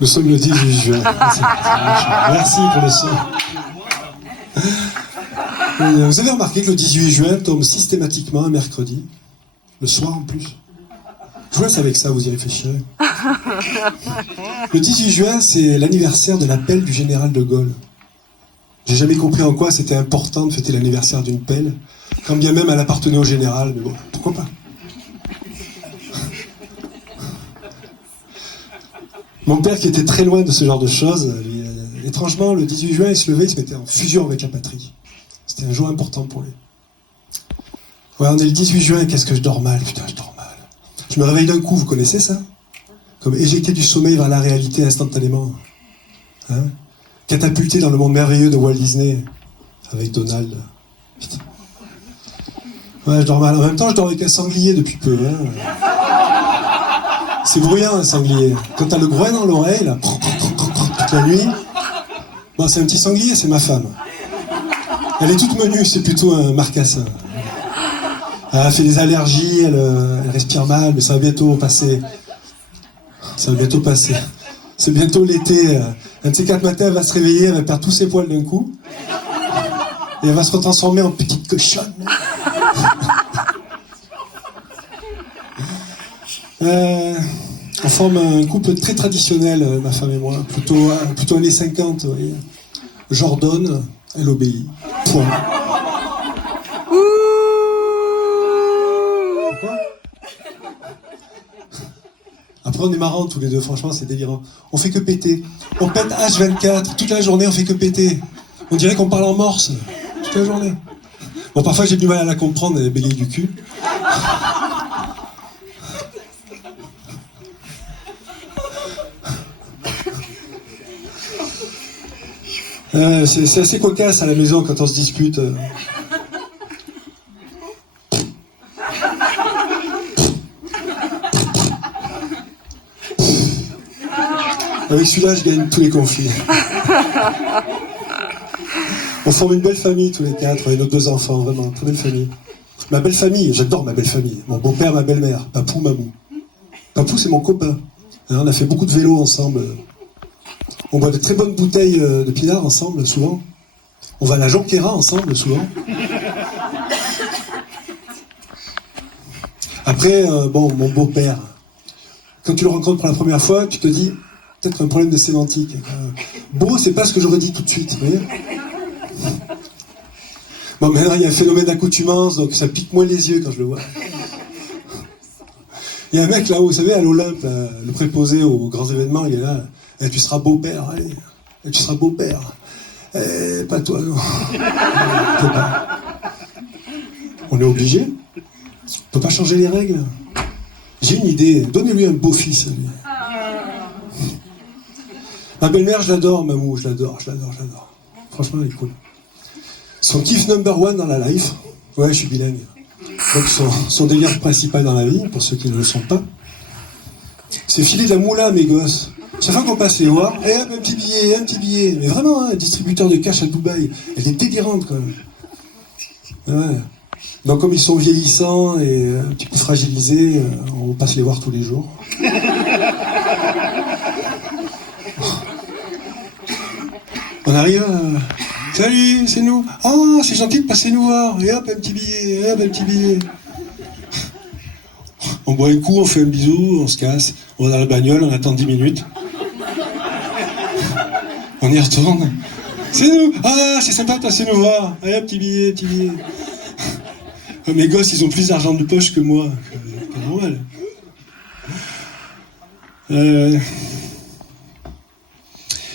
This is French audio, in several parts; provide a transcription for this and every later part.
Nous sommes le 18 juin. Merci pour le son. Vous avez remarqué que le 18 juin tombe systématiquement un mercredi, le soir en plus. Je vous laisse avec ça, vous y réfléchirez. Le 18 juin, c'est l'anniversaire de la pelle du général de Gaulle. J'ai jamais compris en quoi c'était important de fêter l'anniversaire d'une pelle, quand bien même elle appartenait au général, mais bon, pourquoi pas. Mon père, qui était très loin de ce genre de choses, étrangement, le 18 juin, il se levait, il se mettait en fusion avec la patrie. C'était un jour important pour lui. Ouais, on est le 18 juin, qu'est-ce que je dors mal, putain, je dors mal. Je me réveille d'un coup, vous connaissez ça? Comme éjecté du sommeil vers la réalité instantanément. Hein? Catapulté dans le monde merveilleux de Walt Disney, avec Donald. Putain. Ouais, je dors mal. En même temps, je dors avec un sanglier depuis peu. Hein? C'est bruyant, un sanglier. Quand t'as le groin dans l'oreille, là, toute la nuit, bon, c'est un petit sanglier, c'est ma femme. Elle est toute menue, c'est plutôt un marcassin. Elle a fait des allergies, elle respire mal, mais ça va bientôt passer. Ça va bientôt passer. C'est bientôt l'été. Un de ces 4 matins, elle va se réveiller, elle va perdre tous ses poils d'un coup. Et elle va se retransformer en petite cochonne. On forme un couple très traditionnel, ma femme et moi. Plutôt années 50, vous voyez. J'ordonne, elle obéit. Point. Pourquoi ? Après, on est marrants tous les deux, franchement, c'est délirant. On fait que péter. On pète H24, toute la journée, on fait que péter. On dirait qu'on parle en morse, toute la journée. Bon, parfois, j'ai du mal à la comprendre, elle bégaye du cul. C'est assez cocasse à la maison quand on se dispute. Avec celui-là, je gagne tous les conflits. On forme une belle famille tous les 4, et nos 2 enfants, vraiment, très belle famille. Ma belle famille, j'adore ma belle famille. Mon beau-père, ma belle-mère, Papou, Mamou. Papou, c'est mon copain. Hein, on a fait beaucoup de vélo ensemble. On boit de très bonnes bouteilles de pinard ensemble, souvent. On va à la Jonquera ensemble, souvent. Après, bon, mon beau-père, quand tu le rencontres pour la première fois, tu te dis, peut-être un problème de sémantique. Beau, c'est pas ce que j'aurais dit tout de suite, vous voyez. Bon, maintenant, il y a un phénomène d'accoutumance, donc ça pique moins les yeux quand je le vois. Il y a un mec là-haut, vous savez, à l'Olympe, là, le préposé aux grands événements, il est là. Eh, tu seras beau-père, allez. Eh, tu seras beau-père. Eh, pas toi, non. Pas. On est obligé. On peut pas changer les règles. J'ai une idée. Donnez-lui un beau fils, lui. Ma belle-mère, je l'adore, Mamou, je l'adore. Franchement, elle est cool. Son kiff number 1 dans la life. Ouais, je suis bilingue. Donc son délire principal dans la vie, pour ceux qui ne le sont pas, c'est filer de la moula à mes gosses. Chaque fois qu'on passe les voir, hop, un petit billet. Mais vraiment, hein, distributeur de cash à Dubaï. Elle est délirante, quand même. Ouais. Donc, comme ils sont vieillissants et un petit peu fragilisés, on passe les voir tous les jours. On arrive Salut, c'est nous. Oh, c'est gentil de passer nous voir. Et hop, un petit billet. On boit un coup, on fait un bisou, on se casse. On va dans la bagnole, on attend 10 minutes. On y retourne. C'est nous. Ah, c'est sympa de passer nous voir. Allez, petit billet. Mes gosses, ils ont plus d'argent de poche que moi. C'est normal.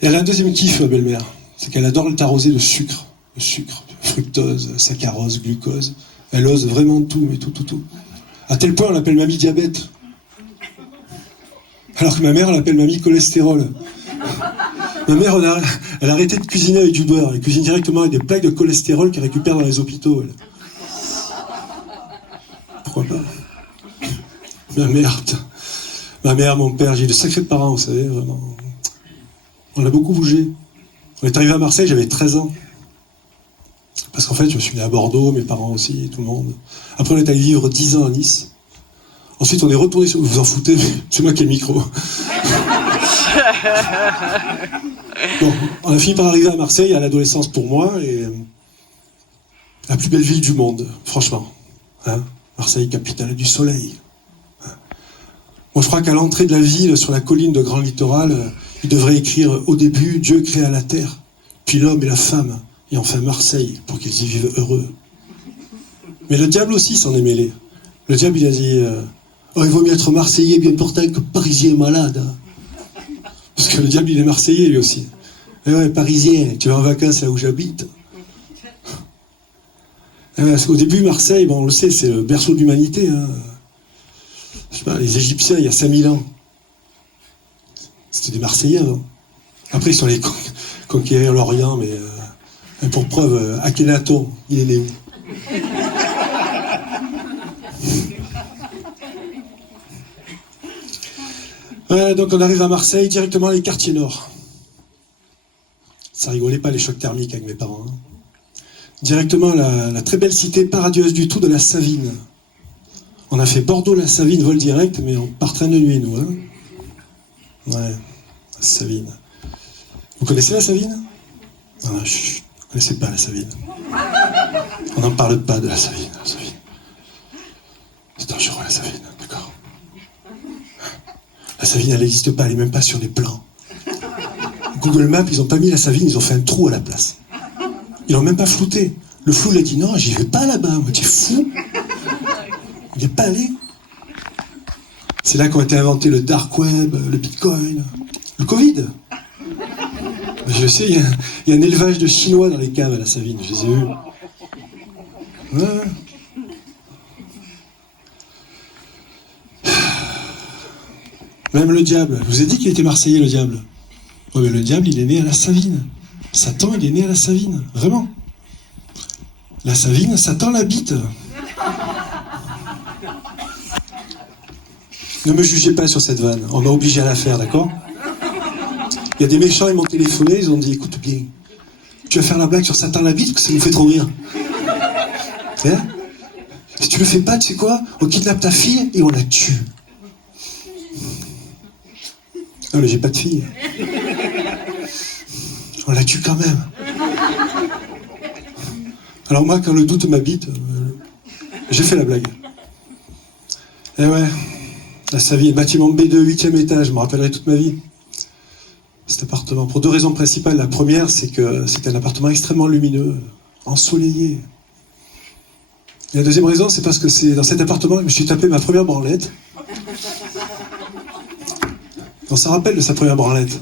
Elle a un deuxième kiff, ma belle-mère. C'est qu'elle adore le t'arroser de sucre. De sucre, fructose, saccharose, glucose. Elle ose vraiment tout, mais tout. À tel point, on l'appelle mamie diabète. Alors que ma mère, elle l'appelle mamie cholestérol. Ma mère, elle a arrêté de cuisiner avec du beurre. Elle cuisine directement avec des plaques de cholestérol qu'elle récupère dans les hôpitaux. Elle. Pourquoi pas? Ma mère, mon père, j'ai de sacrés parents, vous savez, vraiment. On a beaucoup bougé. On est arrivé à Marseille, j'avais 13 ans. Parce qu'en fait, je me suis né à Bordeaux, mes parents aussi, tout le monde. Après, on est allé vivre 10 ans à Nice. Ensuite, on est retourné sur... Vous vous en foutez, c'est moi qui ai le micro. Bon, on a fini par arriver à Marseille, à l'adolescence pour moi, et la plus belle ville du monde, franchement. Hein, Marseille, capitale du soleil. Moi, je crois qu'à l'entrée de la ville, sur la colline de Grand Littoral, il devrait écrire « Au début, Dieu créa la terre, puis l'homme et la femme, et enfin Marseille, pour qu'ils y vivent heureux. » Mais le diable aussi s'en est mêlé. Le diable, il a dit oh, il vaut mieux être Marseillais bien portant que Parisien malade. Parce que le diable, il est Marseillais, lui aussi. Eh ouais, Parisien, tu vas en vacances là où j'habite. Eh ouais, au début, Marseille, bon, on le sait, c'est le berceau de l'humanité. Hein. Je sais pas, les Égyptiens, il y a 5000 ans. C'était des Marseillais avant. Après, ils sont allés conquérir l'Orient, mais pour preuve, Akhenaton, il est né où? Donc on arrive à Marseille, directement les quartiers nord. Ça rigolait pas les chocs thermiques avec mes parents. Hein. Directement la très belle cité paradieuse du tout de la Savine. On a fait Bordeaux-la Savine, vol direct, mais on part train de nuit, nous. Hein. Ouais, la Savine. Vous connaissez la Savine? Non, chut, vous connaissez pas la Savine. On n'en parle pas de la Savine. C'est dangereux la Savine, d'accord. La Savine, elle n'existe pas, elle n'est même pas sur les plans. Google Maps, ils n'ont pas mis la Savine, ils ont fait un trou à la place. Ils l'ont même pas flouté. Le flou, il a dit non, j'y vais pas là-bas, moi, t'es fou. Il n'est pas allé. C'est là qu'ont été inventés le dark web, le bitcoin, le Covid. Je sais, il y a un élevage de Chinois dans les caves à la Savine, je les ai eus. Ouais. Même le diable. Je vous ai dit qu'il était marseillais, le diable. Ouais, mais le diable, il est né à la Savine. Satan, il est né à la Savine. Vraiment. La Savine, Satan l'habite. Ne me jugez pas sur cette vanne. On m'a obligé à la faire, d'accord? Il y a des méchants, ils m'ont téléphoné, ils ont dit, écoute bien, tu vas faire la blague sur Satan l'habite, parce que ça nous fait trop rire. Hein? Si tu le fais pas, tu sais quoi? On kidnappe ta fille et on la tue. Non, mais j'ai pas de fille. On la tue quand même. Alors moi, quand le doute m'habite, j'ai fait la blague. Eh ouais, la Savine, bâtiment B2, 8e étage, je me rappellerai toute ma vie. Cet appartement, pour deux raisons principales. La première, c'est que c'était un appartement extrêmement lumineux, ensoleillé. Et la deuxième raison, c'est parce que c'est dans cet appartement que je me suis tapé ma première branlette. On s'en rappelle de sa première branlette.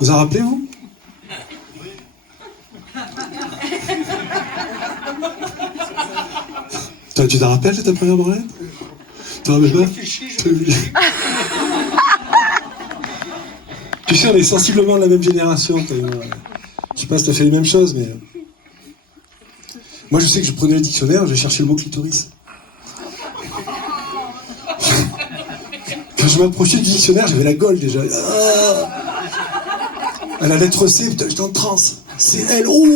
Vous en rappelez, vous? Toi, tu t'en rappelles de ta première branlette? Tu t'en rappelles pas? Tu sais, on est sensiblement de la même génération. Je sais pas si t'as fait les mêmes choses, mais... Moi, je sais que je prenais le dictionnaire, je cherchais le mot clitoris. Quand je m'approchais du dictionnaire, j'avais la gaule déjà. À la lettre C, putain, j'étais en transe. C-L-O.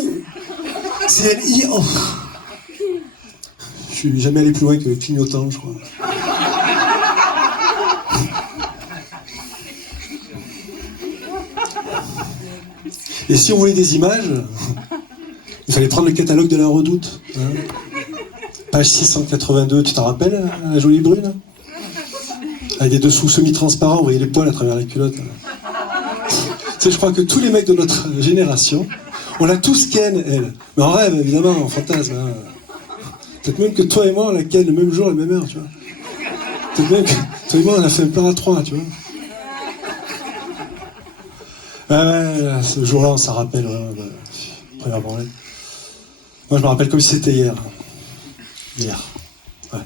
C-L-I. Oh. Je suis jamais allé plus loin que clignotant, je crois. Et si on voulait des images, il fallait prendre le catalogue de la Redoute. Hein. Page 682, tu t'en rappelles, la jolie brune? Avec des dessous semi-transparents, vous voyez les poils à travers la culotte. Tu sais, je crois que tous les mecs de notre génération, on l'a tous ken, elle. Mais en rêve, évidemment, en fantasme. Hein. Peut-être même que toi et moi, on l'a ken le même jour, à la même heure, tu vois. Peut-être même que toi et moi, on a fait un plan à 3, tu vois. Ouais, ce jour-là, on s'en rappelle. Première branlette. Moi, je me rappelle comme si c'était hier. Hier. Ouais.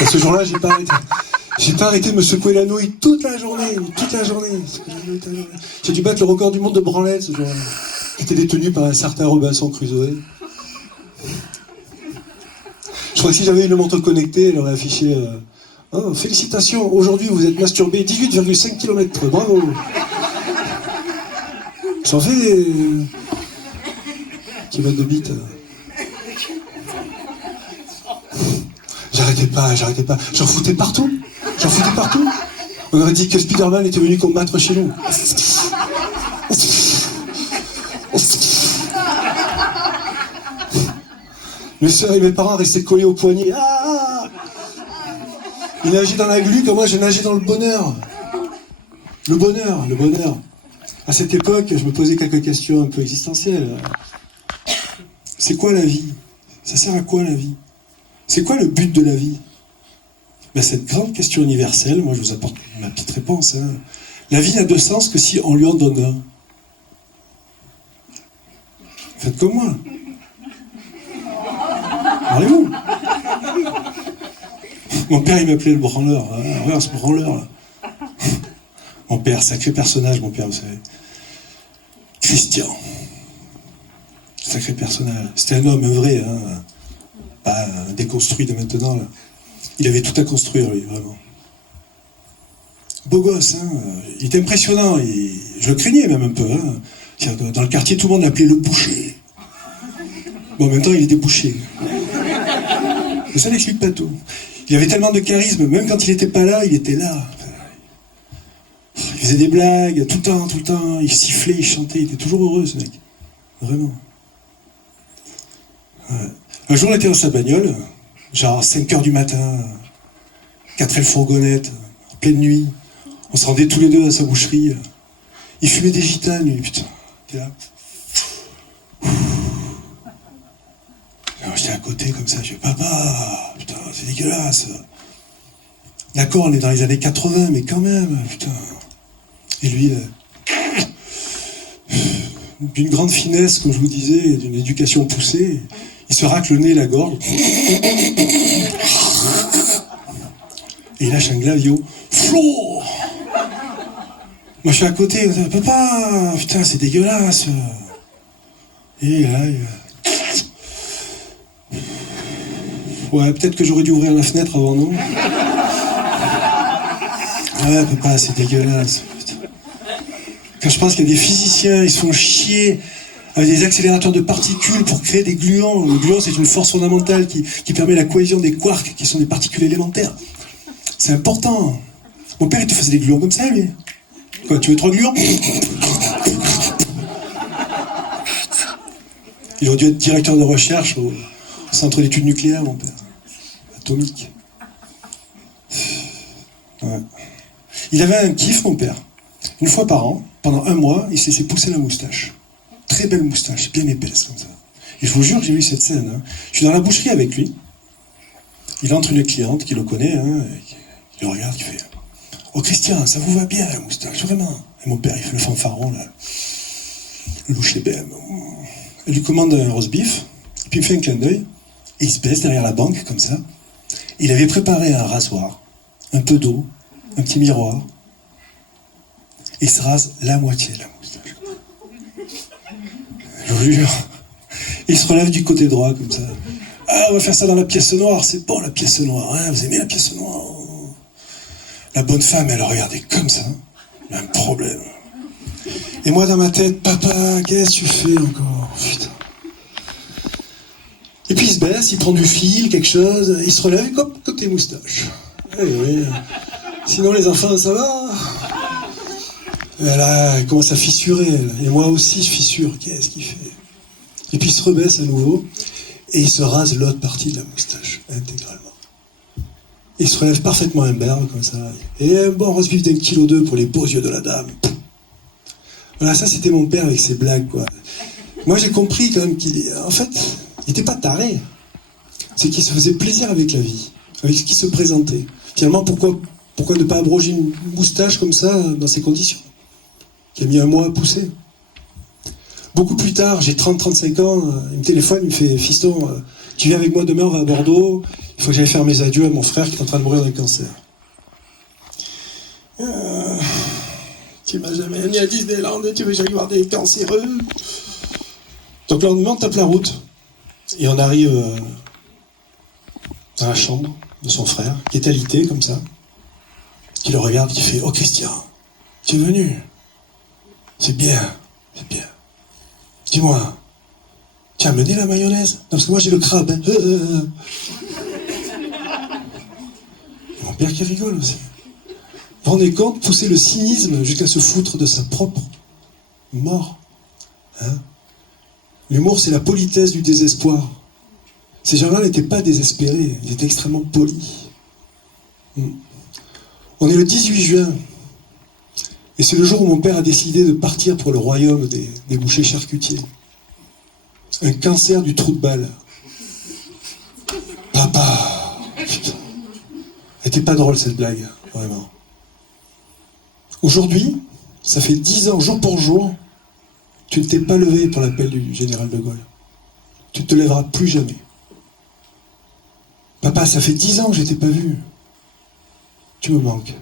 Et ce jour-là, j'ai pas arrêté de me secouer la nouille toute la journée. J'ai dû battre le record du monde de branlette ce jour-là, qui était détenu par un certain Robinson Crusoe. Je crois que si j'avais eu le montre connecté, elle aurait affiché oh, félicitations, aujourd'hui vous êtes masturbé 18,5 km, bravo. J'en fais des kilomètres de bite. J'ai arrêté j'arrêtais pas. J'en foutais partout. On aurait dit que Spider-Man était venu combattre chez nous. Mes soeurs et mes parents restaient collés au poignet. Ah, ils nageaient dans la glu comme moi je nageais dans le bonheur. Le bonheur. À cette époque, je me posais quelques questions un peu existentielles. C'est quoi la vie? Ça sert à quoi la vie? C'est quoi le but de la vie? Ben, cette grande question universelle, moi je vous apporte ma petite réponse. Hein. La vie n'a de sens que si on lui en donne un. Faites comme moi. Parlez-vous. Mon père, il m'appelait le branleur. Ah, regarde ce branleur là. Mon père, sacré personnage, mon père, vous savez. Christian. Sacré personnage. C'était un homme, un vrai, hein. Pas un déconstruit de maintenant, là. Il avait tout à construire, lui, vraiment. Beau gosse, hein. Il était impressionnant. Je le craignais même un peu, hein. Dans le quartier, tout le monde l'appelait le boucher. Bon, en même temps, il était bouché. Mais ça n'explique pas tout. Il avait tellement de charisme, même quand il n'était pas là, il était là. Il faisait des blagues, tout le temps, il sifflait, il chantait, il était toujours heureux, ce mec. Vraiment. Ouais. Un jour, on était dans sa bagnole, genre 5h du matin, 4 fourgonnettes, en pleine nuit. On se rendait tous les deux à sa boucherie. Il fumait des gitanes, lui, putain. T'es là. Alors, j'étais à côté, comme ça, je dis, papa, putain, c'est dégueulasse. D'accord, on est dans les années 80, mais quand même, putain. Et lui, d'une grande finesse, comme je vous disais, d'une éducation poussée, il se racle le nez et la gorge. Et il lâche un glavio. Flot. Moi, je suis à côté, papa, putain, c'est dégueulasse. Et là, ouais, peut-être que j'aurais dû ouvrir la fenêtre avant, non? Ouais, papa, c'est dégueulasse. Quand je pense qu'il y a des physiciens, ils se font chier avec des accélérateurs de particules pour créer des gluons. Le gluon, c'est une force fondamentale qui permet la cohésion des quarks, qui sont des particules élémentaires. C'est important. Mon père, il te faisait des gluons comme ça, lui. Quoi, tu veux 3 gluons? Il aurait dû être directeur de recherche au centre d'études nucléaires, mon père. Atomique. Ouais. Il avait un kiff, mon père. Une fois par an, pendant 1 mois, il s'est laissé pousser la moustache. Très belle moustache, bien épaisse comme ça. Et je vous jure que j'ai vu cette scène. Hein. Je suis dans la boucherie avec lui. Il entre une cliente qui le connaît, hein, qui le regarde, qui fait « Oh Christian, ça vous va bien la moustache, vraiment ?» Et mon père, il fait le fanfaron, là. Le louche les BM. Il lui commande un roast beef, et puis il me fait un clin d'œil, et il se baisse derrière la banque, comme ça. Il avait préparé un rasoir, un peu d'eau, un petit miroir, et il se rase la moitié de la moustache. Je vous jure. Il se relève du côté droit, comme ça. Ah, on va faire ça dans la pièce noire, c'est bon la pièce noire, hein, vous aimez la pièce noire? La bonne femme, elle regardait comme ça. Il y a un problème. Et moi, dans ma tête, papa, qu'est-ce que tu fais encore? Putain. Et puis il se baisse, il prend du fil, quelque chose, il se relève, hop, côté moustache. Oui. Sinon, les enfants, ça va? Elle commence à fissurer, elle. Et moi aussi, je fissure. Qu'est-ce qu'il fait? Et puis il se rebaisse à nouveau, et il se rase l'autre partie de la moustache, intégralement. Il se relève parfaitement imberbe, comme ça. Et un bon roast beef d'1,2 kg pour les beaux yeux de la dame. Voilà, ça c'était mon père avec ses blagues, quoi. Moi j'ai compris quand même en fait, il était pas taré. C'est qu'il se faisait plaisir avec la vie, avec ce qui se présentait. Finalement, pourquoi ne pas abroger une moustache comme ça, dans ces conditions? Qui a mis 1 mois à pousser. Beaucoup plus tard, j'ai 30-35 ans, il me téléphone, il me fait « Fiston, tu viens avec moi demain, on va à Bordeaux, il faut que j'aille faire mes adieux à mon frère qui est en train de mourir d'un cancer. » Tu m'as jamais amené à Disneyland, tu veux que j'aille voir des cancéreux? Donc le lendemain, on tape la route. Et on arrive dans la chambre de son frère, qui est alité comme ça, qui le regarde, qui fait « Oh Christian, tu es venu? C'est bien, c'est bien. Dis-moi, tu as amené la mayonnaise? Non, parce que moi j'ai le crabe. Hein. mon père qui rigole aussi. Vous vous rendez compte, pousser le cynisme jusqu'à se foutre de sa propre mort. Hein? L'humour, c'est la politesse du désespoir. Ces gens-là n'étaient pas désespérés, ils étaient extrêmement polis. On est le 18 juin, et c'est le jour où mon père a décidé de partir pour le royaume des bouchers charcutiers. Un cancer du trou de balle. Papa! Putain. Elle était pas drôle cette blague, vraiment. Aujourd'hui, ça fait 10 ans, jour pour jour, tu ne t'es pas levé pour l'appel du général de Gaulle. Tu ne te lèveras plus jamais. Papa, ça fait 10 ans que je t'ai pas vu. Tu me manques.